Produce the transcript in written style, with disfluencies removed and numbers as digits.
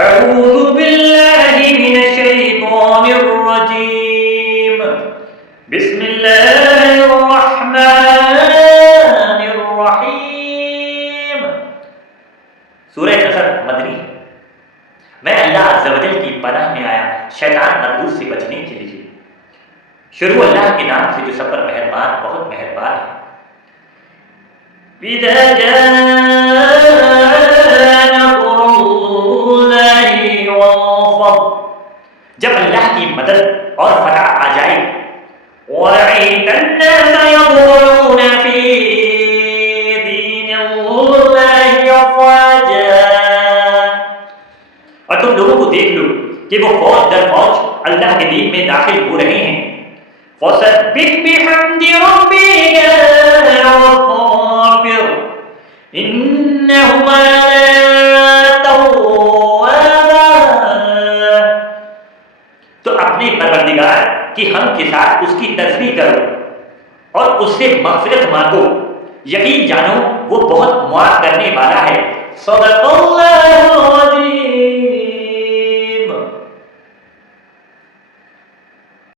اعوذ باللہ من الشیطان الرجیم بسم اللہ الرحمن الرحیم۔ سورہ نصر مدنی ہے۔ میں اللہ عز و جل کی پناہ میں آیا شیطان مردود سے بچنے کے لیے۔ شروع اللہ کے نام سے جو سب پر مہربان بہت مہربان ہے۔ اذا جاء جب اللہ کی مدد اور فتح آ جائے، وَرَأَيْتَ النَّاسَ يَدْخُلُونَ فِي دِينِ اللَّهِ أَفْوَاجًا، اور تم لوگوں کو دیکھ لو کہ وہ فوج در فوج اللہ کے دین میں داخل ہو رہے ہیں۔ فَسَبِّحْ بِحَمْدِ رَبِّكَ وَاسْتَغْفِرْهُ إِنَّهُ كَانَ تَوَّابًا۔ تو اپنے پروردگار کی حمد کے ساتھ اس کی تسبیح کرو اور اس سے مغفرت مانگو، یقین جانو وہ بہت معاف کرنے والا ہے۔ صدق اللہ